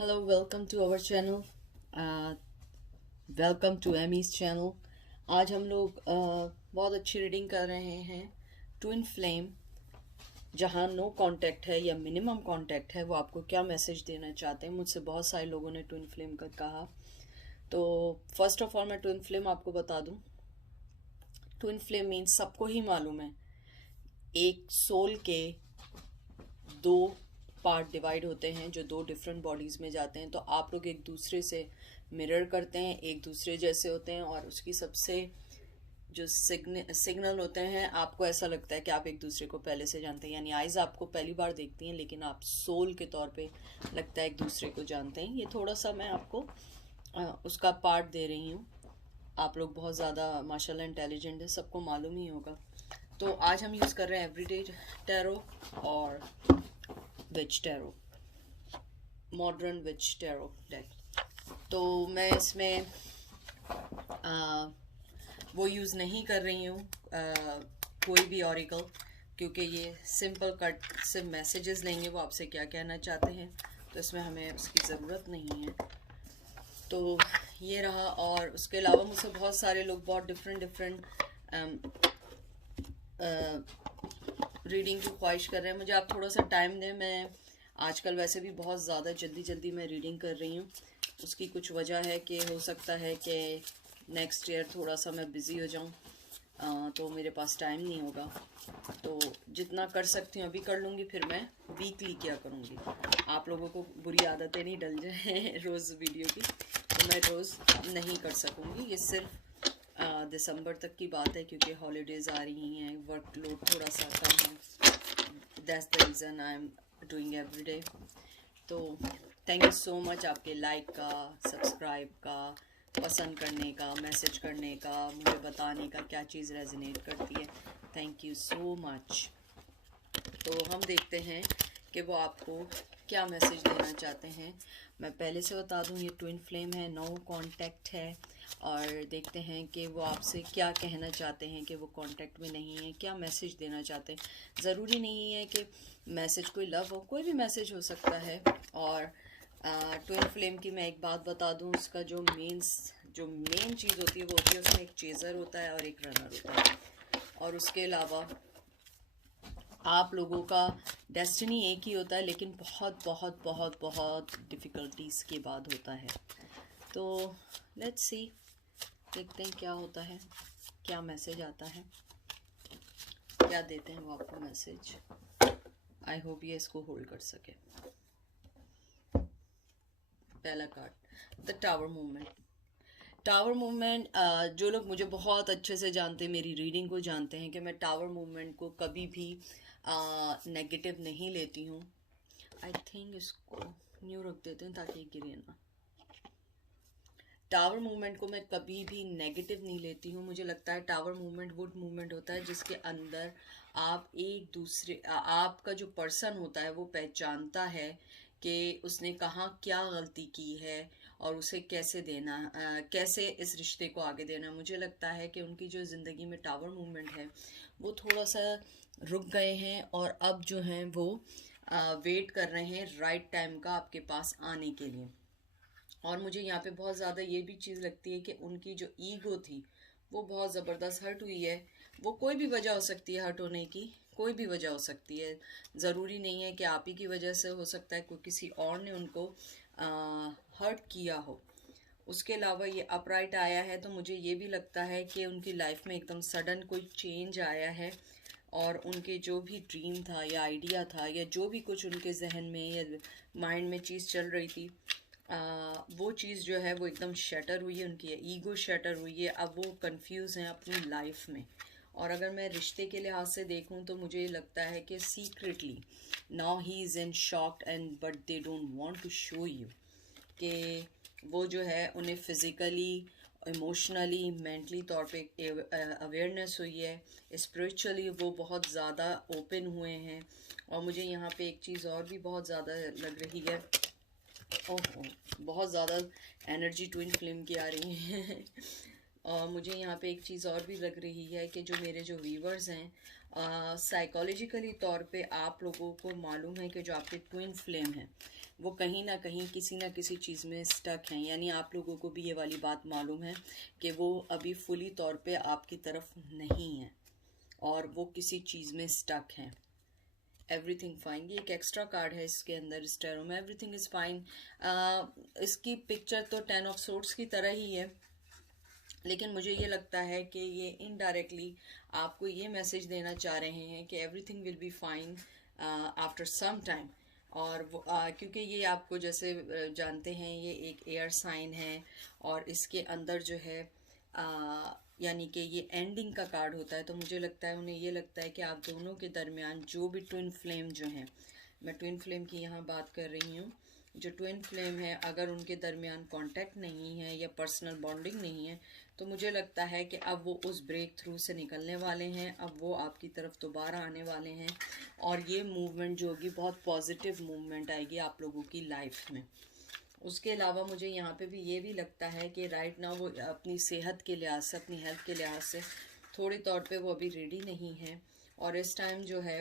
Hello welcome to our channel. Welcome to Amy's channel. आज हम लोग बहुत अच्छी रीडिंग कर रहे हैं ट्विन फ्लेम। जहाँ नो कांटेक्ट है या मिनिमम कांटेक्ट है, वो आपको क्या मैसेज देना चाहते हैं। मुझसे बहुत सारे लोगों ने ट्विन फ्लेम का कहा, तो फर्स्ट ऑफ ऑल मैं ट्विन फ्लेम आपको बता दूं। ट्विन फ्लेम मीन्स सबको ही मालूम है, एक सोल के दो पार्ट डिवाइड होते हैं जो दो डिफरेंट बॉडीज़ में जाते हैं। तो आप लोग एक दूसरे से मिरर करते हैं, एक दूसरे जैसे होते हैं, और उसकी सबसे जो सिग्नल होते हैं, आपको ऐसा लगता है कि आप एक दूसरे को पहले से जानते हैं। यानी आइज़ आपको पहली बार देखती हैं, लेकिन आप सोल के तौर पे लगता है एक दूसरे को जानते हैं। ये थोड़ा सा मैं आपको उसका पार्ट दे रही हूँ। आप लोग बहुत ज़्यादा माशाल्लाह इंटेलिजेंट है, सबको मालूम ही होगा। तो आज हम यूज़ कर रहे हैं एवरीडे टैरो और विच टैरो, मॉडर्न विच टैरो डेक। तो मैं इसमें वो यूज़ नहीं कर रही हूँ कोई भी ऑरिकल, क्योंकि ये सिंपल कट से मैसेजेस लेंगे वो आपसे क्या कहना चाहते हैं, तो इसमें हमें उसकी ज़रूरत नहीं है। तो ये रहा। और उसके अलावा मुझसे बहुत सारे लोग बहुत डिफरेंट रीडिंग की ख्वाहिश कर रहे हैं। मुझे आप थोड़ा सा टाइम दें। मैं आजकल वैसे भी बहुत ज़्यादा जल्दी जल्दी मैं रीडिंग कर रही हूँ। उसकी कुछ वजह है कि हो सकता है कि नेक्स्ट ईयर थोड़ा सा मैं बिज़ी हो जाऊँ, तो मेरे पास टाइम नहीं होगा। तो जितना कर सकती हूँ अभी कर लूँगी, फिर मैं वीकली क्या करूँगी। आप लोगों को बुरी आदतें नहीं डल जाए रोज़ वीडियो की, तो मैं रोज़ नहीं कर सकूँगी। ये सिर्फ दिसंबर तक की बात है, क्योंकि हॉलीडेज़ आ रही हैं, वर्कलोड थोड़ा सा कम है। That's the reason I am doing every day. तो थैंक यू सो मच आपके लाइक का, सब्सक्राइब का, पसंद करने का, मैसेज करने का, मुझे बताने का क्या चीज़ रेजोनेट करती है। Thank you so much. तो हम देखते हैं कि वो आपको क्या मैसेज देना चाहते हैं। मैं पहले से बता दूं, ये ट्विन फ्लेम है, नो कांटेक्ट है। और देखते हैं कि वो आपसे क्या कहना चाहते हैं, कि वो कांटेक्ट में नहीं है, क्या मैसेज देना चाहते हैं। ज़रूरी नहीं है कि मैसेज कोई लव हो, कोई भी मैसेज हो सकता है। और ट्विन फ्लेम की मैं एक बात बता दूं, उसका जो मेन चीज़ होती है वो होती है, उसमें एक चेज़र होता है और एक रनर होता है। और उसके अलावा आप लोगों का डेस्टिनी एक ही होता है, लेकिन बहुत बहुत बहुत बहुत डिफ़िकल्टीज़ के बाद होता है। तो लेट्स सी, देखते हैं क्या होता है, क्या मैसेज आता है, क्या देते हैं वो आपको मैसेज। आई होप ये इसको होल्ड कर सके। पहला card, the tower movement. Tower movement, जो लोग मुझे बहुत अच्छे से जानते हैं, मेरी रीडिंग को जानते हैं, कि मैं टावर मूवमेंट को कभी भी नेगेटिव नहीं लेती हूँ। आई थिंक इसको न्यू रख देते हैं ताकि गिरे ना। टावर मूवमेंट को मैं कभी भी नेगेटिव नहीं लेती हूँ। मुझे लगता है टावर मूवमेंट वो मूवमेंट होता है जिसके अंदर आप एक दूसरे, आपका जो पर्सन होता है वो पहचानता है कि उसने कहाँ क्या गलती की है और उसे कैसे देना, कैसे इस रिश्ते को आगे देना। मुझे लगता है कि उनकी जो ज़िंदगी में टावर मूवमेंट है वो थोड़ा सा रुक गए हैं, और अब जो हैं वो वेट कर रहे हैं राइट टाइम का आपके पास आने के लिए। और मुझे यहाँ पे बहुत ज़्यादा ये भी चीज़ लगती है कि उनकी जो ईगो थी वो बहुत ज़बरदस्त हर्ट हुई है। वो कोई भी वजह हो सकती है हर्ट होने की, कोई भी वजह हो सकती है। ज़रूरी नहीं है कि आप ही की वजह से, हो सकता है कोई किसी और ने उनको हर्ट किया हो। उसके अलावा ये अपराइट आया है, तो मुझे ये भी लगता है कि उनकी लाइफ में एकदम सडन कोई चेंज आया है, और उनके जो भी ड्रीम था या आइडिया था या जो भी कुछ उनके जहन में या माइंड में चीज़ चल रही थी, वो चीज़ जो है वो एकदम शटर हुई है, उनकी ईगो शटर हुई है। अब वो कंफ्यूज हैं अपनी लाइफ में। और अगर मैं रिश्ते के लिहाज से देखूं तो मुझे लगता है कि secretly now he is in shocked and but they don't want to show you कि वो जो है उन्हें फिज़िकली, इमोशनली, मेंटली तौर पे अवेयरनेस हुई है। स्पिरिचुअली वो बहुत ज़्यादा ओपन हुए हैं। और मुझे यहाँ पे एक चीज़ और भी बहुत ज़्यादा लग रही है। ओह, बहुत ज़्यादा एनर्जी ट्विन फ्लेम की आ रही है। और मुझे यहाँ पे एक चीज़ और भी लग रही है कि जो मेरे जो व्यूवर्स हैं, साइकोलॉजिकली तौर पे आप लोगों को मालूम है कि जो आपके ट्विन फ्लेम हैं वो कहीं ना कहीं किसी ना किसी चीज़ में स्टक हैं, यानी आप लोगों को भी ये वाली बात मालूम है कि वो अभी फुली तौर पे आपकी तरफ नहीं है और वो किसी चीज़ में स्टक हैं। एवरीथिंग फाइन, ये एक एक्स्ट्रा कार्ड है इसके अंदर इस टैरो में, एवरीथिंग इज़ फाइन। इसकी पिक्चर तो 10 ऑफ सोर्ड्स की तरह ही है, लेकिन मुझे ये लगता है कि ये इनडायरेक्टली आपको ये मैसेज देना चाह रहे हैं कि everything will be fine after some time. और वो क्योंकि ये आपको जैसे जानते हैं ये एक एयर साइन है और इसके अंदर जो है यानी कि ये एंडिंग का कार्ड होता है, तो मुझे लगता है उन्हें ये लगता है कि आप दोनों के दरमियान जो भी ट्विन फ्लेम जो हैं, मैं ट्विन फ्लेम की यहाँ बात कर रही हूँ, जो ट्विन फ्लेम है अगर उनके दरमियान कांटेक्ट नहीं है या पर्सनल बॉन्डिंग नहीं है, तो मुझे लगता है कि अब वो उस ब्रेक थ्रू से निकलने वाले हैं, अब वो आपकी तरफ दोबारा आने वाले हैं और ये मूवमेंट जो होगी बहुत पॉजिटिव मूवमेंट आएगी आप लोगों की लाइफ में। उसके अलावा मुझे यहाँ पे भी ये भी लगता है कि राइट नाउ वो अपनी सेहत के लिहाज से, अपनी हेल्थ के लिहाज से थोड़े तौर पे वो अभी रेडी नहीं है और इस टाइम जो है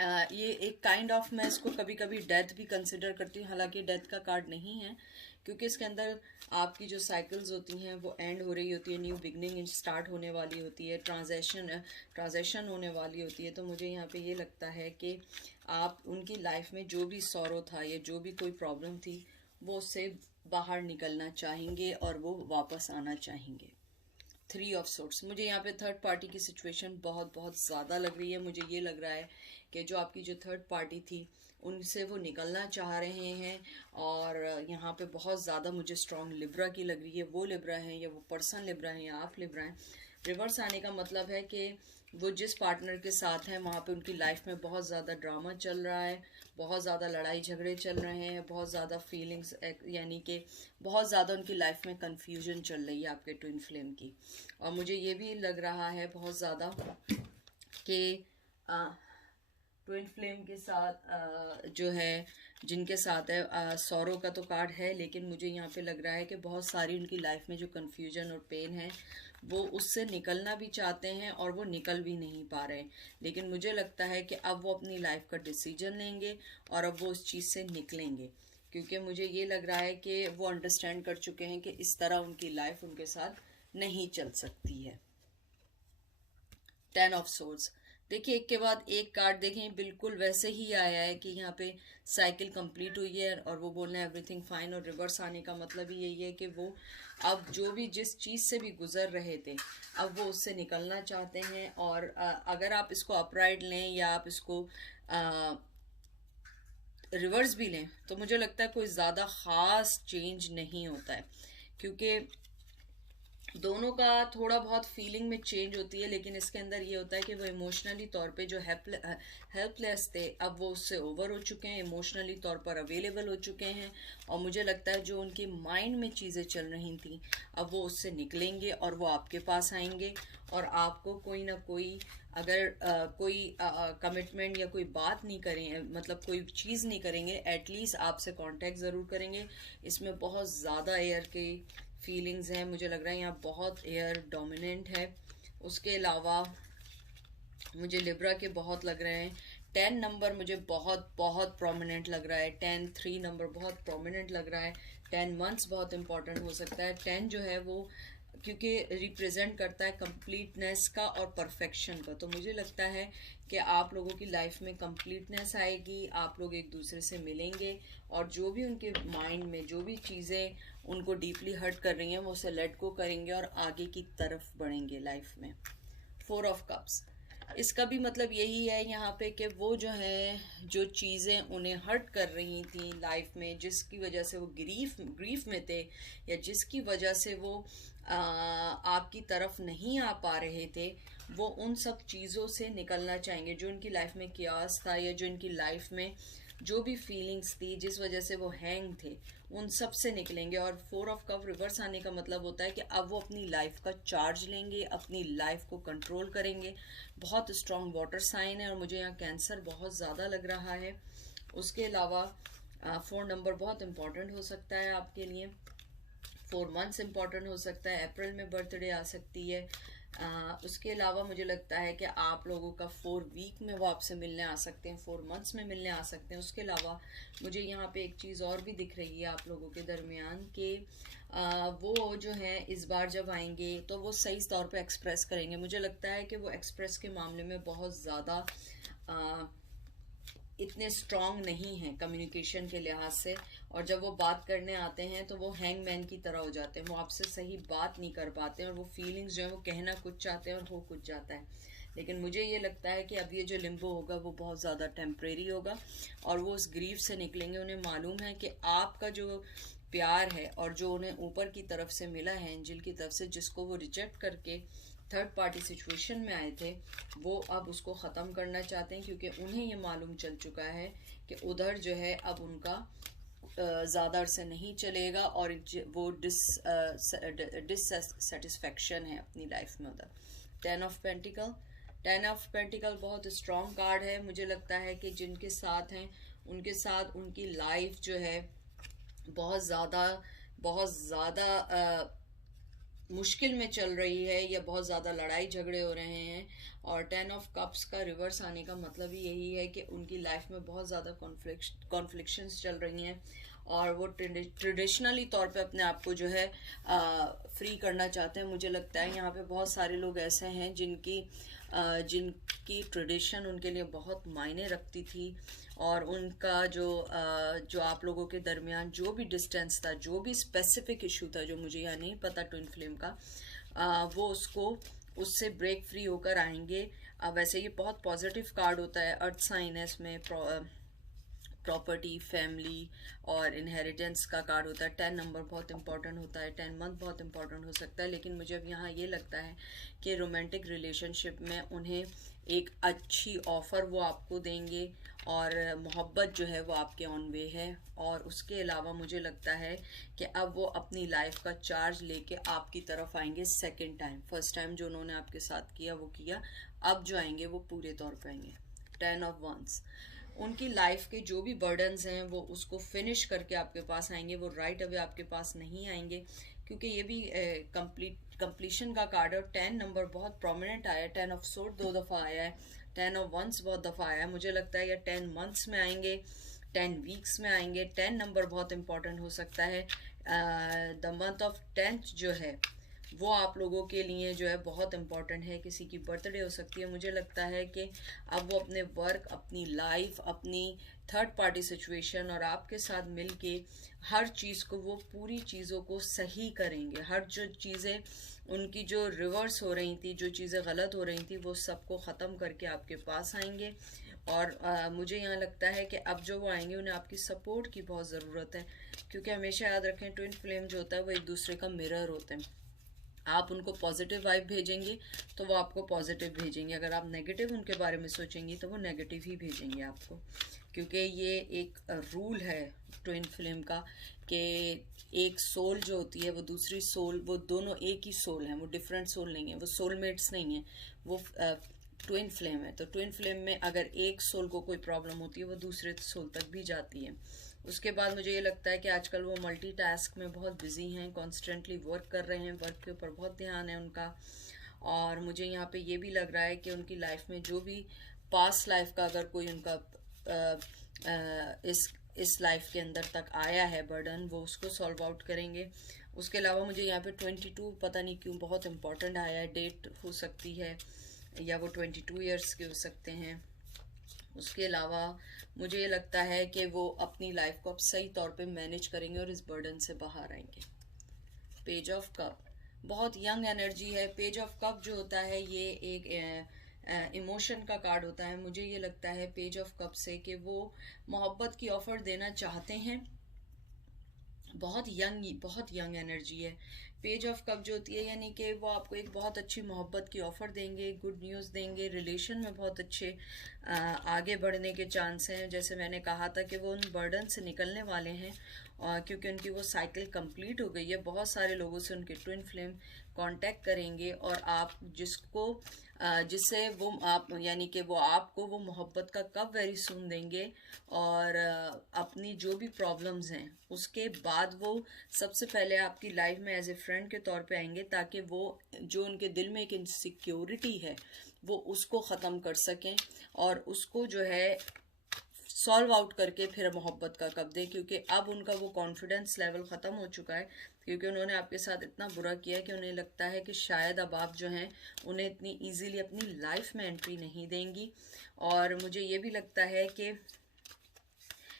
ये एक काइंड ऑफ, मैं इसको कभी कभी डेथ भी कंसिडर करती हूँ, हालांकि डेथ का कार्ड नहीं है क्योंकि इसके अंदर आपकी जो साइकिल्स होती हैं वो एंड हो रही होती है, न्यू बिगनिंग स्टार्ट होने वाली होती है, ट्रांजेक्शन होने वाली होती है। तो मुझे यहाँ पे ये लगता है कि आप उनकी लाइफ में जो भी सॉरो था या जो भी कोई प्रॉब्लम थी वो उससे बाहर निकलना चाहेंगे और वो वापस आना चाहेंगे। 3 ऑफ सोर्ट्स, मुझे यहाँ पे थर्ड पार्टी की सिचुएशन बहुत बहुत ज़्यादा लग रही है। मुझे ये लग रहा है कि जो आपकी जो थर्ड पार्टी थी उनसे वो निकलना चाह रहे हैं और यहाँ पे बहुत ज़्यादा मुझे स्ट्रॉन्ग लिब्रा की लग रही है। वो लिब्रा है या वो पर्सन लिब्रा है या आप लिब्रा हैं। रिवर्स आने का मतलब है कि वो जिस पार्टनर के साथ हैं वहाँ पे उनकी लाइफ में बहुत ज़्यादा ड्रामा चल रहा है, बहुत ज़्यादा लड़ाई झगड़े चल रहे हैं, बहुत ज़्यादा फीलिंग्स, यानी कि बहुत ज़्यादा उनकी लाइफ में कन्फ्यूजन चल रही है आपके ट्विन फ्लेम की। और मुझे ये भी लग रहा है बहुत ज़्यादा कि ट्विन फ्लेम के साथ जो है जिनके साथ है सौरो का तो कार्ड है, लेकिन मुझे यहाँ पे लग रहा है कि बहुत सारी उनकी लाइफ में जो कन्फ्यूजन और पेन है वो उससे निकलना भी चाहते हैं और वो निकल भी नहीं पा रहे, लेकिन मुझे लगता है कि अब वो अपनी लाइफ का डिसीजन लेंगे और अब वो उस चीज़ से निकलेंगे, क्योंकि मुझे ये लग रहा है कि वो अंडरस्टैंड कर चुके हैं कि इस तरह उनकी लाइफ उनके साथ नहीं चल सकती है। 10 ऑफ सोर्ड्स, देखिए एक के बाद एक कार्ड देखें बिल्कुल वैसे ही आया है कि यहाँ पे साइकिल कंप्लीट हुई है और वो बोल रहे हैं एवरीथिंग फाइन, और रिवर्स आने का मतलब ही यही है कि वो अब जो भी जिस चीज़ से भी गुजर रहे थे अब वो उससे निकलना चाहते हैं। और अगर आप इसको अपराइट लें या आप इसको रिवर्स भी लें तो मुझे लगता है कोई ज़्यादा ख़ास चेंज नहीं होता है, क्योंकि दोनों का थोड़ा बहुत फीलिंग में चेंज होती है, लेकिन इसके अंदर ये होता है कि वो इमोशनली तौर पे जो हेल्पलेस थे अब वो उससे ओवर हो चुके हैं, इमोशनली तौर पर अवेलेबल हो चुके हैं। और मुझे लगता है जो उनके माइंड में चीज़ें चल रही थी अब वो उससे निकलेंगे और वो आपके पास आएंगे और आपको कोई ना कोई अगर कोई कमिटमेंट या कोई बात नहीं करें, मतलब कोई चीज़ नहीं करेंगे, एटलीस्ट आपसे कांटेक्ट ज़रूर करेंगे। इसमें बहुत ज़्यादा एयर की फीलिंग्स हैं, मुझे लग रहा है यहाँ बहुत एयर डोमिनेंट है। उसके अलावा मुझे लिब्रा के बहुत लग रहे हैं। 10 नंबर मुझे बहुत बहुत प्रोमिनेंट लग रहा है, 10-3 नंबर बहुत प्रोमिनेंट लग रहा है। 10 मंथ्स बहुत इंपॉर्टेंट हो सकता है। 10 जो है वो क्योंकि रिप्रेजेंट करता है कंप्लीटनेस का और परफेक्शन का, तो मुझे लगता है कि आप लोगों की लाइफ में कंप्लीटनेस आएगी, आप लोग एक दूसरे से मिलेंगे और जो भी उनके माइंड में जो भी चीज़ें उनको डीपली हर्ट कर रही हैं वो उसे लेट गो करेंगे और आगे की तरफ बढ़ेंगे लाइफ में। 4 ऑफ कप्स, इसका भी मतलब यही है यहाँ पे कि वो जो है जो चीज़ें उन्हें हर्ट कर रही थी लाइफ में, जिसकी वजह से वो ग्रीफ में थे या जिसकी वजह से वो आपकी तरफ नहीं आ पा रहे थे, वो उन सब चीज़ों से निकलना चाहेंगे। जो उनकी लाइफ में कियास था या जो इनकी लाइफ में जो भी फीलिंग्स थी जिस वजह से वो हैंग थे उन सब से निकलेंगे। और 4 ऑफ कप रिवर्स आने का मतलब होता है कि अब वो अपनी लाइफ का चार्ज लेंगे, अपनी लाइफ को कंट्रोल करेंगे। बहुत स्ट्रॉन्ग वाटर साइन है और मुझे यहाँ कैंसर बहुत ज़्यादा लग रहा है। उसके अलावा 4 नंबर बहुत इम्पॉर्टेंट हो सकता है आपके लिए, 4 मंथ्स इम्पॉर्टेंट हो सकता है, अप्रैल में बर्थडे आ सकती है। उसके अलावा मुझे लगता है कि आप लोगों का 4 वीक में वो आपसे मिलने आ सकते हैं, 4 मंथ्स में मिलने आ सकते हैं। उसके अलावा मुझे यहाँ पे एक चीज़ और भी दिख रही है आप लोगों के दरमियान कि वो जो है इस बार जब आएंगे तो वो सही तौर पे एक्सप्रेस करेंगे। मुझे लगता है कि वो एक्सप्रेस के मामले में बहुत ज़्यादा इतने स्ट्रांग नहीं हैं कम्युनिकेशन के लिहाज से, और जब वो बात करने आते हैं तो वो हैंगमैन की तरह हो जाते हैं, वो आपसे सही बात नहीं कर पाते हैं और वो फीलिंग्स जो है वो कहना कुछ चाहते हैं और हो कुछ जाता है। लेकिन मुझे ये लगता है कि अब ये जो लिम्बो होगा वो बहुत ज़्यादा टेम्परेरी होगा और वो उस ग्रीफ से निकलेंगे। उन्हें मालूम है कि आपका जो प्यार है और जो उन्हें ऊपर की तरफ से मिला है, एंजल की तरफ से, जिसको वो रिजेक्ट करके थर्ड पार्टी सिचुएशन में आए थे, वो अब उसको ख़त्म करना चाहते हैं, क्योंकि उन्हें ये मालूम चल चुका है कि उधर जो है अब उनका ज़्यादा अरसे नहीं चलेगा और वो डिससेटिस्फेक्शन है अपनी लाइफ में उधर। 10 ऑफ पेंटिकल, 10 ऑफ पेंटिकल बहुत स्ट्रॉन्ग कार्ड है। मुझे लगता है कि जिनके साथ हैं उनके साथ उनकी लाइफ जो है बहुत ज़्यादा मुश्किल में चल रही है या बहुत ज़्यादा लड़ाई झगड़े हो रहे हैं। और 10 ऑफ कप्स का रिवर्स आने का मतलब ही यही है कि उनकी लाइफ में बहुत ज़्यादा कॉन्फ्लिक्शंस चल रही हैं और वो ट्रेडिशनली तौर पे अपने आप को जो है फ्री करना चाहते हैं। मुझे लगता है यहाँ पे बहुत सारे लोग ऐसे हैं जिनकी ट्रेडिशन उनके लिए बहुत मायने रखती थी और उनका जो आप लोगों के दरमियान जो भी डिस्टेंस था, जो भी स्पेसिफिक इशू था जो मुझे यहाँ नहीं पता ट्विन फ्लेम का, वो उससे ब्रेक फ्री होकर आएंगे। वैसे ये बहुत पॉजिटिव कार्ड होता है, अर्थ साइन है इसमें, प्रॉपर्टी, फैमिली और इनहेरिटेंस का कार्ड होता है। 10 नंबर बहुत इंपॉर्टेंट होता है, 10 मंथ बहुत इंपॉर्टेंट हो सकता है। लेकिन मुझे अब यहाँ ये लगता है कि रोमांटिक रिलेशनशिप में उन्हें एक अच्छी ऑफ़र वो आपको देंगे और मोहब्बत जो है वो आपके ऑन वे है। और उसके अलावा मुझे लगता है कि अब वो अपनी लाइफ का चार्ज लेके आपकी तरफ आएंगे सेकेंड टाइम। फर्स्ट टाइम जो उन्होंने आपके साथ किया वो किया, अब जो आएंगे वो पूरे तौर पर आएंगे। 10 ऑफ वंस, उनकी लाइफ के जो भी बर्डन्स हैं वो उसको फिनिश करके आपके पास आएंगे। वो राइट अवे आपके पास नहीं आएंगे, क्योंकि ये भी कंप्लीशन का कार्ड है। और 10 नंबर बहुत प्रोमिनेंट आया है। 10 ऑफ सोर्ड 2 दफ़ा आया है, 10 ऑफ वंस बहुत दफ़ा आया है। मुझे लगता है ये 10 मंथ्स में आएंगे, 10 वीक्स में आएंगे। 10 नंबर बहुत इंपॉर्टेंट हो सकता है। द मंथ ऑफ 10th जो है वो आप लोगों के लिए जो है बहुत इंपॉर्टेंट है। किसी की बर्थडे हो सकती है। मुझे लगता है कि अब वो अपने वर्क, अपनी लाइफ, अपनी थर्ड पार्टी सिचुएशन और आपके साथ मिलके हर चीज़ को, वो पूरी चीज़ों को सही करेंगे। हर जो चीज़ें उनकी जो रिवर्स हो रही थी, जो चीज़ें गलत हो रही थी, वो सबको ख़त्म करके आपके पास आएंगे। और मुझे यहाँ लगता है कि अब जो वो आएंगे उन्हें आपकी सपोर्ट की बहुत ज़रूरत है, क्योंकि हमेशा याद रखें ट्विन फ्लेम जो होता है वो एक दूसरे का मिरर होते हैं। आप उनको पॉजिटिव वाइब भेजेंगे तो वो आपको पॉजिटिव भेजेंगे, अगर आप नेगेटिव उनके बारे में सोचेंगी तो वो नेगेटिव ही भेजेंगे आपको। क्योंकि ये एक रूल है ट्विन फ्लेम का कि एक सोल जो होती है वो दूसरी सोल, वो दोनों एक ही सोल हैं, वो डिफरेंट सोल नहीं है, वो सोलमेट्स नहीं है, वो ट्विन फ्लेम है। तो ट्विन फ्लेम में अगर एक सोल को कोई प्रॉब्लम होती है वो दूसरे सोल तक भी जाती है। उसके बाद मुझे ये लगता है कि आजकल वो मल्टीटास्क में बहुत बिजी हैं, कॉन्स्टेंटली वर्क कर रहे हैं, वर्क के ऊपर बहुत ध्यान है उनका। और मुझे यहाँ पे ये भी लग रहा है कि उनकी लाइफ में जो भी पास्ट लाइफ का अगर कोई उनका इस लाइफ के अंदर तक आया है बर्डन, वो उसको सॉल्व आउट करेंगे। उसके अलावा मुझे यहाँ पे 22 पता नहीं क्यों बहुत इंपॉर्टेंट आया है। डेट हो सकती है या वो 22 ईयर्स के हो सकते हैं। उसके अलावा मुझे ये लगता है कि वो अपनी लाइफ को अब सही तौर पे मैनेज करेंगे और इस बर्डन से बाहर आएंगे। पेज ऑफ कप बहुत यंग एनर्जी है। पेज ऑफ कप जो होता है ये एक इमोशन का कार्ड होता है। मुझे ये लगता है पेज ऑफ कप से कि वो मोहब्बत की ऑफर देना चाहते हैं। बहुत यंग एनर्जी है। पेज ऑफ कप जो होती है यानी कि वो आपको एक बहुत अच्छी मोहब्बत की ऑफ़र देंगे, गुड न्यूज़ देंगे, रिलेशन में बहुत अच्छे आगे बढ़ने के चांस हैं। जैसे मैंने कहा था कि वो उन बर्डन से निकलने वाले हैं क्योंकि उनकी वो साइकिल कंप्लीट हो गई है। बहुत सारे लोगों से उनके ट्विन फ्लेम कांटेक्ट करेंगे और आप जिससे वो आप यानी कि वो आपको वो मोहब्बत का कप वेरी सून देंगे। और अपनी जो भी प्रॉब्लम्स हैं उसके बाद वो सबसे पहले आपकी लाइफ में एज ए फ्रेंड के तौर पे आएंगे, ताकि वो जो उनके दिल में एक इनसिक्योरिटी है वो उसको ख़त्म कर सकें और उसको जो है सॉल्व आउट करके फिर मोहब्बत का कब दे, क्योंकि अब उनका वो कॉन्फिडेंस लेवल ख़त्म हो चुका है, क्योंकि उन्होंने आपके साथ इतना बुरा किया कि उन्हें लगता है कि शायद अब आप जो हैं उन्हें इतनी इजीली अपनी लाइफ में एंट्री नहीं देंगी। और मुझे ये भी लगता है कि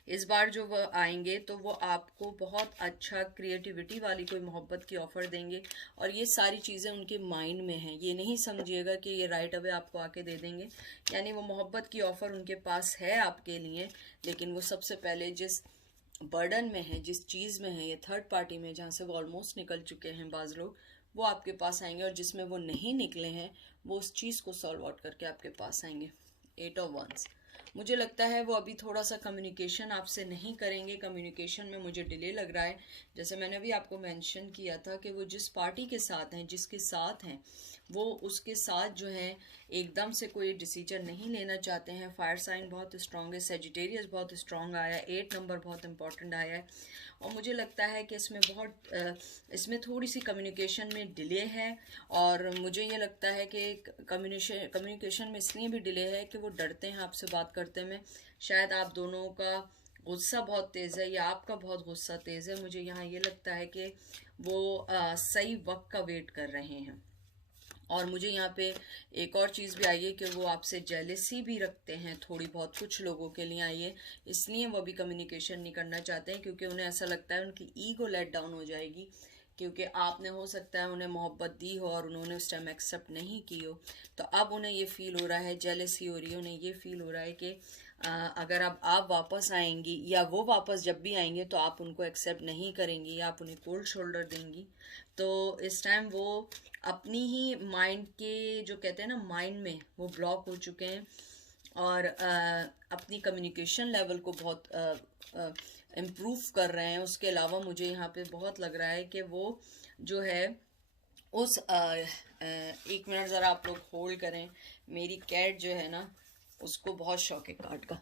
इस बार जो वो आएंगे तो वो आपको बहुत अच्छा क्रिएटिविटी वाली कोई मोहब्बत की ऑफ़र देंगे, और ये सारी चीज़ें उनके माइंड में हैं। ये नहीं समझिएगा कि ये राइट अवे आपको आके दे देंगे, यानी वो मोहब्बत की ऑफ़र उनके पास है आपके लिए, लेकिन वो सबसे पहले जिस बर्डन में है, जिस चीज़ में है, ये थर्ड पार्टी में जहाँ से वो ऑलमोस्ट निकल चुके हैं बाज़ लोग, वो आपके पास आएंगे, और जिसमें वो नहीं निकले हैं वो उस चीज़ को सॉल्व आउट करके आपके पास आएंगे। 8 ऑफ वंस, मुझे लगता है वो अभी थोड़ा सा कम्युनिकेशन आपसे नहीं करेंगे, कम्युनिकेशन में मुझे डिले लग रहा है। जैसे मैंने अभी आपको मेंशन किया था कि वो जिस पार्टी के साथ हैं, जिसके साथ हैं, वो उसके साथ जो है एकदम से कोई डिसीजन नहीं लेना चाहते हैं। फायर साइन बहुत स्ट्रॉन्ग है, सेजिटेरियस बहुत स्ट्रॉन्ग आया है, 8 नंबर बहुत इंपॉर्टेंट आया है, और मुझे लगता है कि इसमें थोड़ी सी कम्युनिकेशन में डिले है। और मुझे ये लगता है कि कम्युनिकेशन में इसलिए भी डिले है कि वो डरते हैं आपसे बात करते में। शायद आप दोनों का गुस्सा बहुत तेज़ है या आपका बहुत गुस्सा तेज़ है। मुझे यहाँ ये लगता है कि वो सही वक्त का वेट कर रहे हैं। और मुझे यहाँ पे एक और चीज़ भी आई है कि वो आपसे जेलसी भी रखते हैं थोड़ी बहुत, कुछ लोगों के लिए आई है, इसलिए वो अभी कम्युनिकेशन नहीं करना चाहते हैं, क्योंकि उन्हें ऐसा लगता है उनकी ईगो लेट डाउन हो जाएगी, क्योंकि आपने हो सकता है उन्हें मोहब्बत दी हो और उन्होंने उस टाइम एक्सेप्ट नहीं की हो। तो अब उन्हें ये फील हो रहा है, जेलसी हो रही है, उन्हें ये फील हो रहा है कि अगर अब आप वापस आएंगी या वो वापस जब भी आएंगे तो आप उनको एक्सेप्ट नहीं करेंगी या आप उन्हें कोल्ड शोल्डर देंगी। तो इस टाइम वो अपनी ही माइंड के, जो कहते हैं ना, माइंड में वो ब्लॉक हो चुके हैं, और अपनी कम्युनिकेशन लेवल को बहुत इम्प्रूव कर रहे हैं। उसके अलावा मुझे यहाँ पे बहुत लग रहा है कि वो जो है उस 1 मिनट ज़रा आप लोग होल्ड करें। मेरी कैट जो है ना, उसको बहुत शौक है कार्ड का,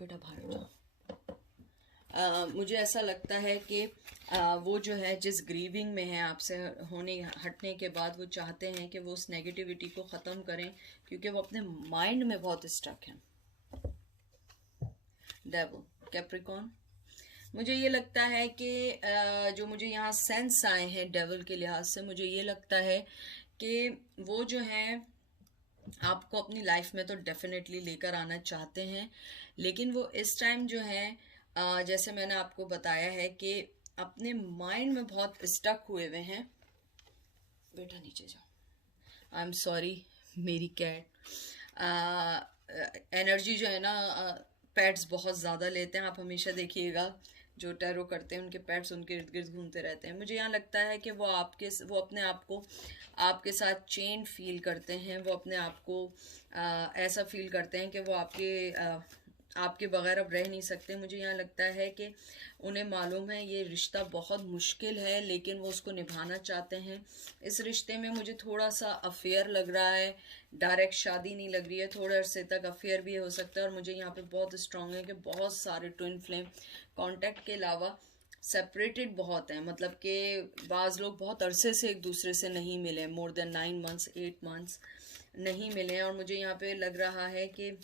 बेटा बाहर जाओ। मुझे ऐसा लगता है कि वो जो है जिस ग्रीविंग में है आपसे हटने के बाद, वो चाहते हैं कि वो उस नेगेटिविटी को ख़त्म करें, क्योंकि वो अपने माइंड में बहुत स्टक हैं। डेविल, कैप्रिकॉर्न, मुझे ये लगता है कि जो मुझे यहाँ सेंस आए हैं डेविल के लिहाज से, मुझे ये लगता है कि वो जो है आपको अपनी लाइफ में तो डेफिनेटली लेकर आना चाहते हैं, लेकिन वो इस टाइम जो है जैसे मैंने आपको बताया है कि अपने माइंड में बहुत स्टक हुए हुए हैं। बेटा नीचे जाओ। आई एम सॉरी, मेरी कैट एनर्जी जो है ना, पेट्स बहुत ज़्यादा लेते हैं। आप हमेशा देखिएगा जो टैरो करते हैं उनके पेट्स उनके इर्द गिर्द घूमते रहते हैं। मुझे यहाँ लगता है कि वो अपने आप को आपके साथ चेन फील करते हैं, वो अपने आप को ऐसा फील करते हैं कि वो आपके बगैर अब रह नहीं सकते। मुझे यहाँ लगता है कि उन्हें मालूम है ये रिश्ता बहुत मुश्किल है, लेकिन वो उसको निभाना चाहते हैं। इस रिश्ते में मुझे थोड़ा सा अफेयर लग रहा है, डायरेक्ट शादी नहीं लग रही है, थोड़े अरसे तक अफेयर भी हो सकता है। और मुझे यहाँ पे बहुत स्ट्रांग है कि बहुत सारे ट्विन फ्लेम कॉन्टैक्ट के अलावा सेपरेटेड बहुत हैं, मतलब कि बाज़ लोग बहुत अरसे से एक दूसरे से नहीं मिले, मोर देन 9 मंथ्स 8 मंथ्स नहीं मिले। और मुझे यहाँ पे लग रहा है कि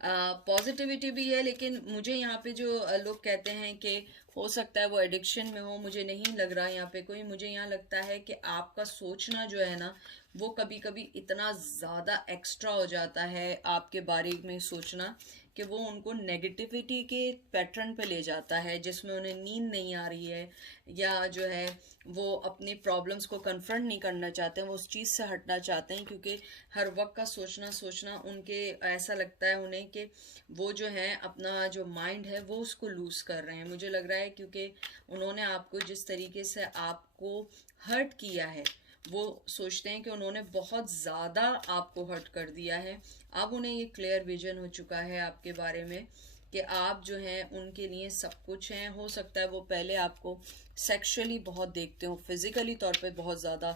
पॉजिटिविटी भी है, लेकिन मुझे यहाँ पे जो लोग कहते हैं कि हो सकता है वो एडिक्शन में हो, मुझे नहीं लग रहा है यहाँ पे कोई। मुझे यहाँ लगता है कि आपका सोचना जो है ना, वो कभी कभी इतना ज़्यादा एक्स्ट्रा हो जाता है आपके बारे में सोचना, कि वो उनको नेगेटिविटी के पैटर्न पे ले जाता है, जिसमें उन्हें नींद नहीं आ रही है, या जो है वो अपनी प्रॉब्लम्स को कन्फ्रंट नहीं करना चाहते हैं, वो उस चीज़ से हटना चाहते हैं, क्योंकि हर वक्त का सोचना उनके ऐसा लगता है उन्हें कि वो जो है अपना जो माइंड है वो उसको लूज़ कर रहे हैं। मुझे लग रहा है क्योंकि उन्होंने आपको जिस तरीके से आपको हर्ट किया है, वो सोचते हैं कि उन्होंने बहुत ज़्यादा आपको हर्ट कर दिया है। अब उन्हें ये क्लियर विजन हो चुका है आपके बारे में कि आप जो हैं उनके लिए सब कुछ हैं। हो सकता है वो पहले आपको सेक्सुअली बहुत देखते हो, फिज़िकली तौर पे बहुत ज़्यादा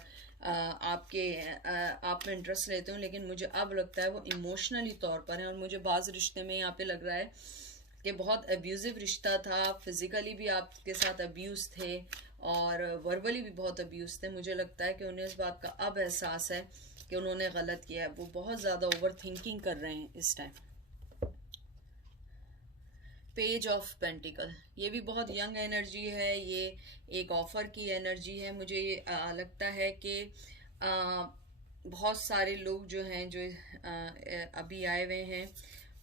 आप में इंटरेस्ट लेते हो, लेकिन मुझे अब लगता है वो इमोशनली तौर पर हैं। और मुझे बाज़ रिश्ते में यहाँ पे लग रहा है कि बहुत अब्यूज़िव रिश्ता था, फिज़िकली भी आपके साथ अब्यूज़ थे और वर्बली भी बहुत अब्यूज़ थे। मुझे लगता है कि उन्हें इस बात का अब एहसास है कि उन्होंने गलत किया है। वो बहुत ज़्यादा ओवर थिंकिंग कर रहे हैं इस टाइम। पेज ऑफ पेंटिकल, ये भी बहुत यंग एनर्जी है, ये एक ऑफर की एनर्जी है। मुझे ये लगता है कि बहुत सारे लोग जो हैं जो अभी आए हुए हैं,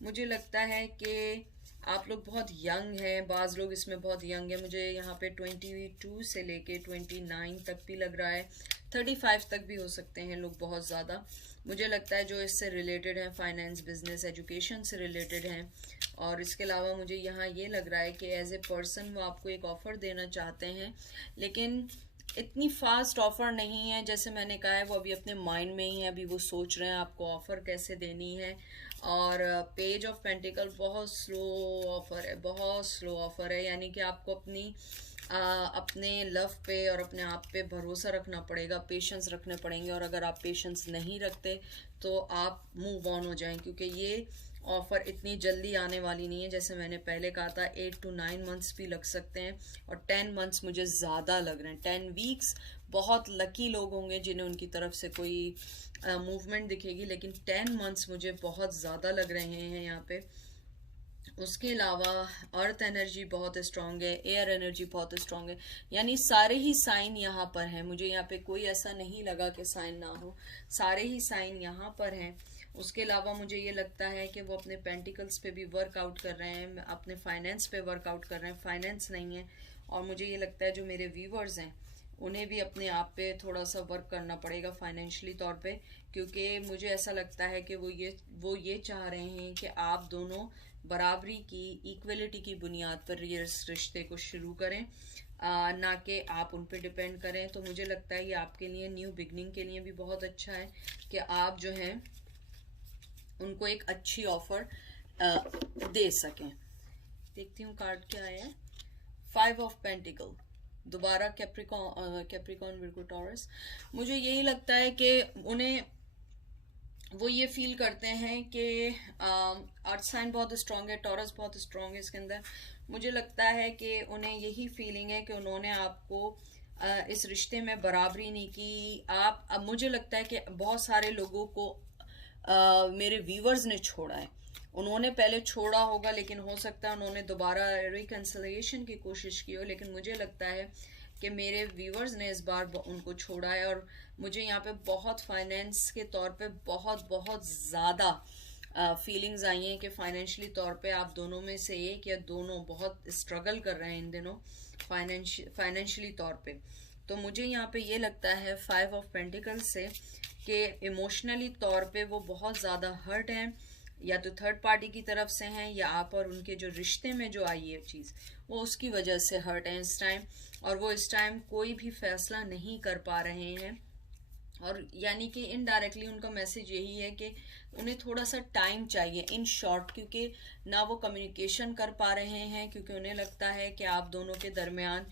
मुझे लगता है कि आप लोग बहुत यंग हैं, बाज़ लोग इसमें बहुत यंग हैं। मुझे यहाँ पे 22 से लेके 29 तक भी लग रहा है, 35 तक भी हो सकते हैं लोग बहुत ज़्यादा। मुझे लगता है जो इससे रिलेटेड है, फाइनेंस, बिजनेस, एजुकेशन से रिलेटेड हैं। और इसके अलावा मुझे यहाँ ये लग रहा है कि एज ए पर्सन वो आपको एक ऑफ़र देना चाहते हैं, लेकिन इतनी फास्ट ऑफ़र नहीं है। जैसे मैंने कहा है, वो अभी अपने माइंड में ही है, अभी वो सोच रहे हैं आपको ऑफ़र कैसे देनी है। और पेज ऑफ पेंटिकल बहुत स्लो ऑफ़र है, बहुत स्लो ऑफ़र है। यानी कि आपको अपने लव पे और अपने आप पे भरोसा रखना पड़ेगा, पेशेंस रखने पड़ेंगे। और अगर आप पेशेंस नहीं रखते तो आप मूव ऑन हो जाएं, क्योंकि ये ऑफ़र इतनी जल्दी आने वाली नहीं है। जैसे मैंने पहले कहा था, 8 to 9 मंथ्स भी लग सकते हैं और 10 मंथ्स मुझे ज़्यादा लग रहे हैं। 10 वीक्स बहुत लकी लोग होंगे जिन्हें उनकी तरफ से कोई मूवमेंट दिखेगी, लेकिन 10 मंथ्स मुझे बहुत ज़्यादा लग रहे हैं यहाँ पे। उसके अलावा अर्थ एनर्जी बहुत स्ट्रांग है, एयर एनर्जी बहुत स्ट्रांग है, यानी सारे ही साइन यहाँ पर हैं। मुझे यहाँ पे कोई ऐसा नहीं लगा कि साइन ना हो, सारे ही साइन यहाँ पर हैं। उसके अलावा मुझे ये लगता है कि वो अपने पेंटिकल्स पे भी वर्कआउट कर रहे हैं, अपने फाइनेंस पे वर्कआउट कर रहे हैं, फाइनेंस नहीं है। और मुझे ये लगता है जो मेरे व्यूवर्स हैं उन्हें भी अपने आप पे थोड़ा सा वर्क करना पड़ेगा फाइनेंशियली तौर पे, क्योंकि मुझे ऐसा लगता है कि वो ये चाह रहे हैं कि आप दोनों बराबरी की, इक्वलिटी की बुनियाद पर ये रिश्ते को शुरू करें, ना कि आप उन पे डिपेंड करें। तो मुझे लगता है ये आपके लिए, न्यू बिगनिंग के लिए भी बहुत अच्छा है कि आप जो हैं उनको एक अच्छी ऑफर दे सकें। देखती हूँ कार्ड क्या आया है। 5 ऑफ पेंटिकल, दोबारा कैप्रिकॉन विर्गो टॉरस। मुझे यही लगता है कि उन्हें, वो ये फील करते हैं कि अर्थ साइन बहुत स्ट्रांग है, टॉरस बहुत स्ट्रांग है इसके अंदर। मुझे लगता है कि उन्हें यही फीलिंग है कि उन्होंने आपको इस रिश्ते में बराबरी नहीं की। अब मुझे लगता है कि बहुत सारे लोगों को मेरे व्यूवर्स ने छोड़ा है, उन्होंने पहले छोड़ा होगा, लेकिन हो सकता है उन्होंने दोबारा रिकन्सिलिएशन की कोशिश की हो। लेकिन मुझे लगता है कि मेरे व्यूवर्स ने इस बार उनको छोड़ा है। और मुझे यहाँ पे बहुत फाइनेंस के तौर पे बहुत बहुत ज़्यादा फीलिंग्स आई हैं कि फाइनेंशियली तौर पे आप दोनों में से एक या दोनों बहुत स्ट्रगल कर रहे हैं इन दिनों फाइनेंशियली तौर पे। तो मुझे यहाँ पे ये लगता है 5 ऑफ पेंटिकल्स से कि इमोशनली तौर पे वो बहुत ज़्यादा हर्ट हैं, या तो थर्ड पार्टी की तरफ से हैं, या आप और उनके जो रिश्ते में जो आई है चीज़, वो उसकी वजह से हर्ट हैं इस टाइम। और वो इस टाइम कोई भी फैसला नहीं कर पा रहे हैं। और यानी कि इनडायरेक्टली उनका मैसेज यही है कि उन्हें थोड़ा सा टाइम चाहिए, इन शॉर्ट, क्योंकि ना वो कम्युनिकेशन कर पा रहे हैं, क्योंकि उन्हें लगता है कि आप दोनों के दरमियान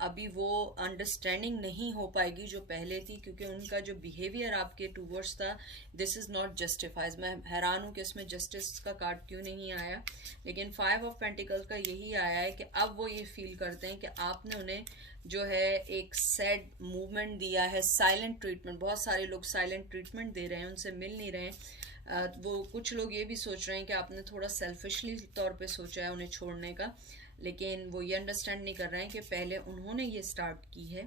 अभी वो अंडरस्टैंडिंग नहीं हो पाएगी जो पहले थी, क्योंकि उनका जो बिहेवियर आपके टूवर्ड्स था, दिस इज़ नॉट जस्टिफाइज। मैं हैरान हूँ कि इसमें जस्टिस का कार्ड क्यों नहीं आया, लेकिन 5 ऑफ पेंटिकल का यही आया है कि अब वो ये फील करते हैं कि आपने उन्हें जो है एक सैड मूवमेंट दिया है, साइलेंट ट्रीटमेंट। बहुत सारे लोग साइलेंट ट्रीटमेंट दे रहे हैं, उनसे मिल नहीं रहे हैं। वो कुछ लोग ये भी सोच रहे हैं कि आपने थोड़ा सेल्फिशली तौर पे सोचा है उन्हें छोड़ने का, लेकिन वो ये अंडरस्टैंड नहीं कर रहे हैं कि पहले उन्होंने ये स्टार्ट की है।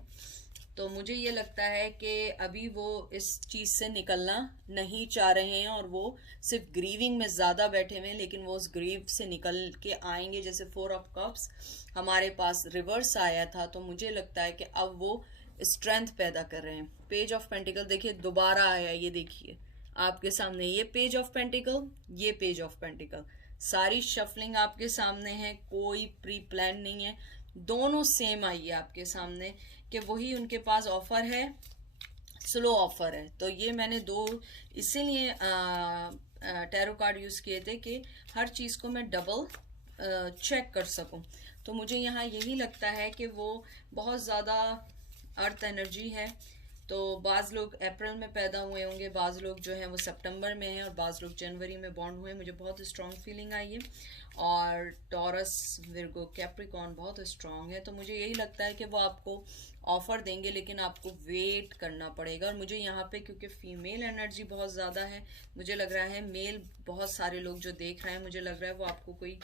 तो मुझे ये लगता है कि अभी वो इस चीज़ से निकलना नहीं चाह रहे हैं और वो सिर्फ ग्रीविंग में ज़्यादा बैठे हुए हैं, लेकिन वो उस ग्रीव से निकल के आएंगे। जैसे 4 ऑफ कप्स हमारे पास रिवर्स आया था, तो मुझे लगता है कि अब वो स्ट्रेंथ पैदा कर रहे हैं। पेज ऑफ पेंटिकल देखिए दोबारा आया, ये देखिए आपके सामने, ये पेज ऑफ पेंटिकल, ये पेज ऑफ पेंटिकल, सारी शफलिंग आपके सामने है, कोई प्री प्लान नहीं है, दोनों सेम आई है आपके सामने कि वही उनके पास ऑफर है, स्लो ऑफर है। तो ये मैंने दो इसीलिए टैरो कार्ड यूज़ किए थे कि हर चीज़ को मैं डबल चेक कर सकूं। तो मुझे यहाँ यही लगता है कि वो बहुत ज़्यादा अर्थ एनर्जी है, तो बाज़ लोग अप्रैल में पैदा हुए होंगे, बाज़ लोग जो हैं वो सितंबर में हैं, और बाज़ लोग जनवरी में बॉर्न हुए। मुझे बहुत स्ट्रॉन्ग फीलिंग आई है। और टॉरस, विर्गो, कैप्रिकॉर्न बहुत स्ट्रॉन्ग है। तो मुझे यही लगता है कि वो आपको ऑफ़र देंगे, लेकिन आपको वेट करना पड़ेगा। और मुझे यहाँ पे क्योंकि फ़ीमेल एनर्जी बहुत ज़्यादा है, मुझे लग रहा है मेल बहुत सारे लोग जो देख रहे हैं, मुझे लग रहा है वो आपको कोई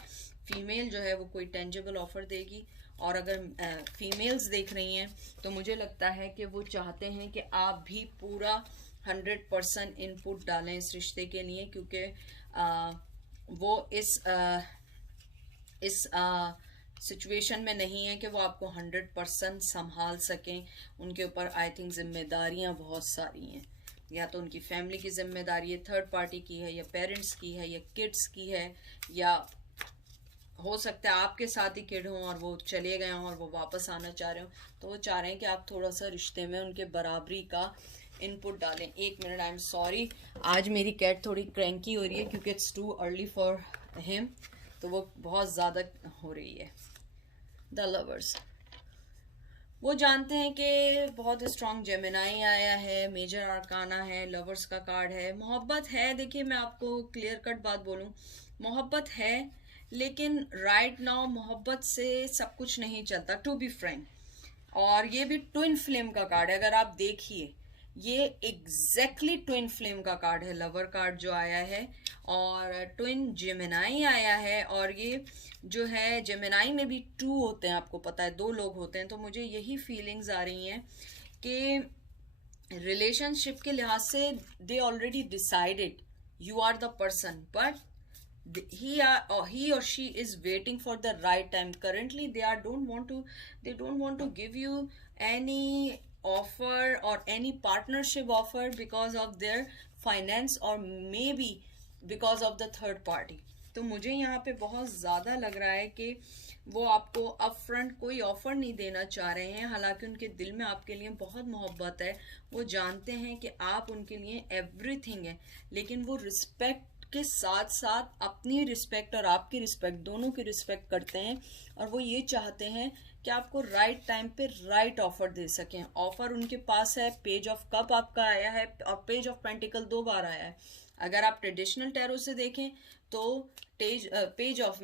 फीमेल जो है वो कोई टेंजिबल ऑफ़र देगी। और अगर फीमेल्स देख रही हैं तो मुझे लगता है कि वो चाहते हैं कि आप भी पूरा 100% इनपुट डालें इस रिश्ते के लिए, क्योंकि वो इस सिचुएशन में नहीं है कि वो आपको 100% संभाल सकें। उनके ऊपर आई थिंक जिम्मेदारियां बहुत सारी हैं, या तो उनकी फैमिली की जिम्मेदारी है, थर्ड पार्टी की है, या पेरेंट्स की है, या किड्स की है, या हो सकता है आपके साथ ही किड हों और वो चले गए हों और वो वापस आना चाह रहे हो। तो वो चाह रहे हैं कि आप थोड़ा सा रिश्ते में उनके बराबरी का इनपुट डालें। एक मिनट, आई एम सॉरी, आज मेरी कैट थोड़ी क्रैंकी हो रही है क्योंकि it's too early for him, तो वो बहुत ज़्यादा हो रही है। द लवर्स, वो जानते हैं कि बहुत स्ट्रॉन्ग जेमिनाई आया है, मेजर आर्काना है, लवर्स का कार्ड है, मोहब्बत है। देखिए मैं आपको क्लियर कट बात बोलूं, मोहब्बत है, लेकिन राइट नाउ मोहब्बत से सब कुछ नहीं चलता, टू बी फ्रैंक। और ये भी ट्विन फ्लेम का कार्ड है। अगर आप देखिए ये एग्जैक्टली ट्विन फ्लेम का कार्ड है, लवर कार्ड जो आया है, और ट्विन जेमिनाई आया है। और ये जो है जेमिनाई में भी 2 होते हैं, आपको पता है 2 लोग होते हैं। तो मुझे यही फीलिंग्स आ रही हैं कि रिलेशनशिप के लिहाज से they already decided you are the person, but he or she is waiting for the right time. Currently they don't want to give you any offer or any partnership offer because of their finance, or maybe because of the third party. तो मुझे यहाँ पे बहुत ज़्यादा लग रहा है कि वो आपको अप फ्रंट कोई ऑफर नहीं देना चाह रहे हैं। हालांकि उनके दिल में आपके लिए बहुत मोहब्बत है, वो जानते हैं कि आप उनके लिए एवरीथिंग है, लेकिन वो रिस्पेक्ट के साथ साथ अपनी रिस्पेक्ट और आपकी रिस्पेक्ट, दोनों की रिस्पेक्ट करते हैं। और वो ये चाहते हैं कि आपको राइट टाइम पे राइट ऑफर दे सकें। ऑफर उनके पास है, पेज ऑफ कप आपका आया है और पेज ऑफ पेंटिकल 2 बार आया है। अगर आप ट्रेडिशनल टैरो से देखें तो पेज ऑफ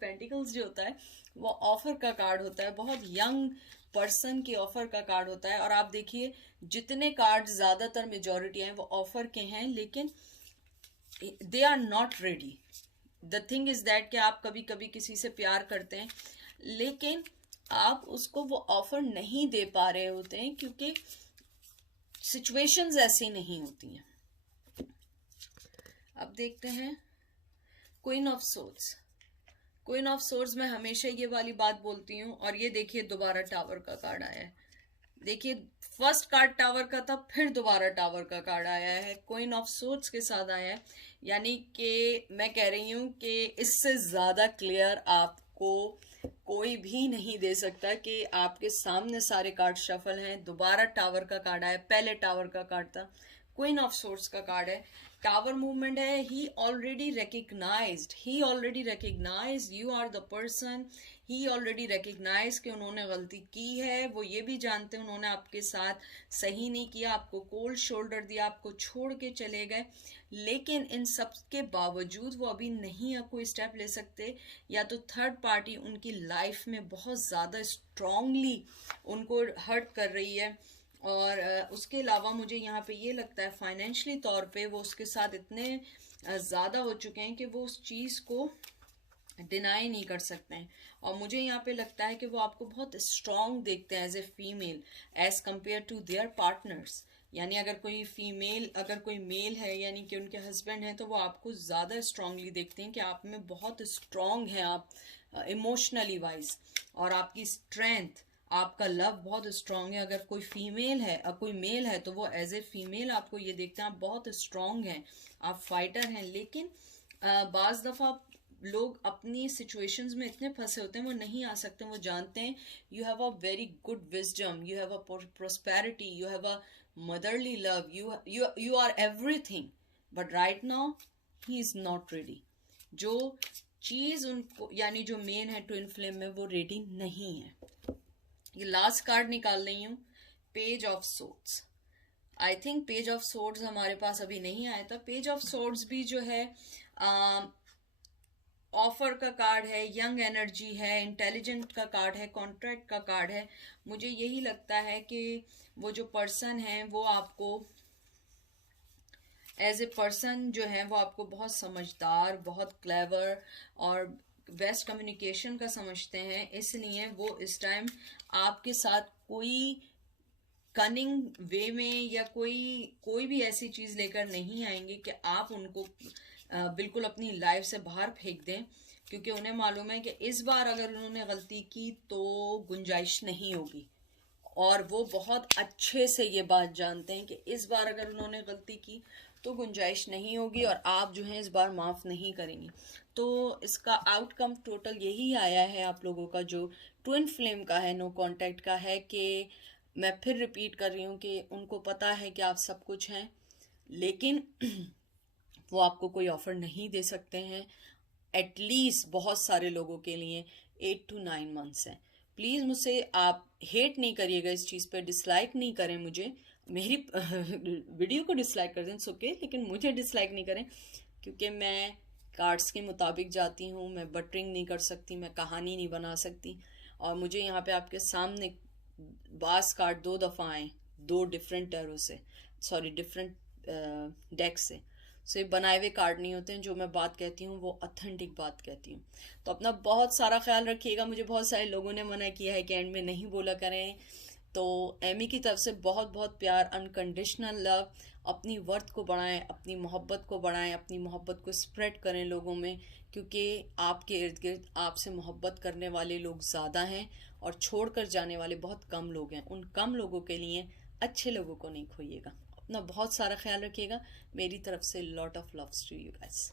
पेंटिकल्स जो होता है वो ऑफर का कार्ड होता है, बहुत यंग पर्सन की ऑफर का कार्ड होता है। और आप देखिए जितने कार्ड ज़्यादातर मेजॉरिटी हैं वो ऑफर के हैं, लेकिन they are not ready. The thing is that कि आप कभी कभी किसी से प्यार करते हैं, लेकिन आप उसको वो ऑफर नहीं दे पा रहे होते हैं क्योंकि सिचुएशंस ऐसी नहीं होती हैं। अब देखते हैं queen of swords. Queen of swords में हमेशा ये वाली बात बोलती हूँ। और ये देखिए दोबारा टावर का कार्ड आया है। देखिए फर्स्ट कार्ड टावर का था, फिर दोबारा टावर का कार्ड आया है, क्वीन ऑफ सोर्ड्स के साथ आया है। यानी कि मैं कह रही हूँ कि इससे ज़्यादा क्लियर आपको कोई भी नहीं दे सकता कि आपके सामने सारे कार्ड शफल हैं। दोबारा टावर का कार्ड आया, पहले टावर का कार्ड था, क्वीन ऑफ सोर्ड्स का कार्ड है। टावर मूवमेंट है, he already recognized you are the person. He already recognize कि उन्होंने गलती की है। वो ये भी जानते हैं उन्होंने आपके साथ सही नहीं किया, आपको कोल्ड शोल्डर दिया, आपको छोड़ के चले गए, लेकिन इन सब के बावजूद वो अभी नहीं कोई स्टेप ले सकते। या तो थर्ड पार्टी उनकी लाइफ में बहुत ज़्यादा स्ट्रांगली उनको हर्ट कर रही है। और उसके अलावा मुझे यहाँ पे ये लगता है फाइनेंशियली तौर पे वो उसके साथ इतने ज़्यादा हो चुके हैं कि वो उस चीज़ को डिनाई नहीं कर सकते हैं। और मुझे यहाँ पे लगता है कि वो आपको बहुत स्ट्रॉन्ग देखते हैं as a female as compare to their partners. यानी अगर कोई मेल है यानी कि उनके हस्बैंड हैं, तो वो आपको ज़्यादा स्ट्रांगली देखते हैं कि आप में बहुत स्ट्रॉन्ग हैं आप इमोशनली वाइज, और आपकी स्ट्रेंथ, आपका लव बहुत स्ट्रांग है। अगर कोई फीमेल है और कोई मेल है तो वो एज ए फीमेल आपको ये देखते हैं आप बहुत स्ट्रांग हैं, आप फाइटर हैं। लेकिन बाज़ दफ़ा लोग अपनी सिचुएशंस में इतने फंसे होते हैं वो नहीं आ सकते। वो जानते हैं you have a very good wisdom, you have a prosperity, you have a motherly love, you are everything, but right now he is not ready. जो चीज़ उनको यानी जो मेन है ट्विन फ्लेम में वो रेडी नहीं है। ये लास्ट कार्ड निकाल रही हूँ page of swords. I think page of swords हमारे पास अभी नहीं आया था। पेज ऑफ सोर्ड्स भी जो है ऑफर का कार्ड है, यंग एनर्जी है, इंटेलिजेंट का कार्ड है, कॉन्ट्रैक्ट का कार्ड है। मुझे यही लगता है कि वो जो पर्सन है वो आपको एज ए पर्सन जो है वो आपको बहुत समझदार, बहुत क्लेवर और बेस्ट कम्युनिकेशन का समझते हैं, इसलिए वो इस टाइम आपके साथ कोई कनिंग वे में या कोई भी ऐसी चीज लेकर नहीं आएंगे कि आप उनको बिल्कुल अपनी लाइफ से बाहर फेंक दें, क्योंकि उन्हें मालूम है कि इस बार अगर उन्होंने गलती की तो गुंजाइश नहीं होगी। और वो बहुत अच्छे से ये बात जानते हैं कि इस बार अगर उन्होंने गलती की तो गुंजाइश नहीं होगी और आप जो है इस बार माफ़ नहीं करेंगे। तो इसका आउटकम टोटल यही आया है आप लोगों का जो ट्विन फ्लेम का है, नो कांटेक्ट का है, कि मैं फिर रिपीट कर रही हूँ कि उनको पता है कि आप सब कुछ हैं, लेकिन वो आपको कोई ऑफर नहीं दे सकते हैं। एटलीस्ट बहुत सारे लोगों के लिए 8 to 9 मंथ्स हैं। प्लीज़ मुझसे आप हेट नहीं करिएगा इस चीज़ पे, डिसलाइक नहीं करें मुझे, मेरी वीडियो को डिसलाइक कर दें ओके, लेकिन मुझे डिसलाइक नहीं करें, क्योंकि मैं कार्ड्स के मुताबिक जाती हूँ, मैं बटरिंग नहीं कर सकती, मैं कहानी नहीं बना सकती। और मुझे यहाँ पे आपके सामने बास कार्ड 2 दफ़ा आए, 2 डिफरेंट टैरो से, सॉरी डिफरेंट डेक से। सो ये बनाए हुए कार्ड नहीं होते हैं। जो मैं बात कहती हूँ वो ऑथेंटिक बात कहती हूँ। तो अपना बहुत सारा ख्याल रखिएगा। मुझे बहुत सारे लोगों ने मना किया है कि एंड में नहीं बोला करें, तो एमी की तरफ से बहुत बहुत प्यार, अनकंडीशनल लव। अपनी वर्थ को बढ़ाएं, अपनी मोहब्बत को बढ़ाएं, अपनी मोहब्बत को स्प्रेड करें लोगों में, क्योंकि आपके इर्द गिर्द आपसे मोहब्बत करने वाले लोग ज़्यादा हैं और छोड़कर जाने वाले बहुत कम लोग हैं। उन कम लोगों के लिए अच्छे लोगों को नहीं खोइएगा। अपना बहुत सारा ख्याल रखिएगा। मेरी तरफ से lot of loves to you guys.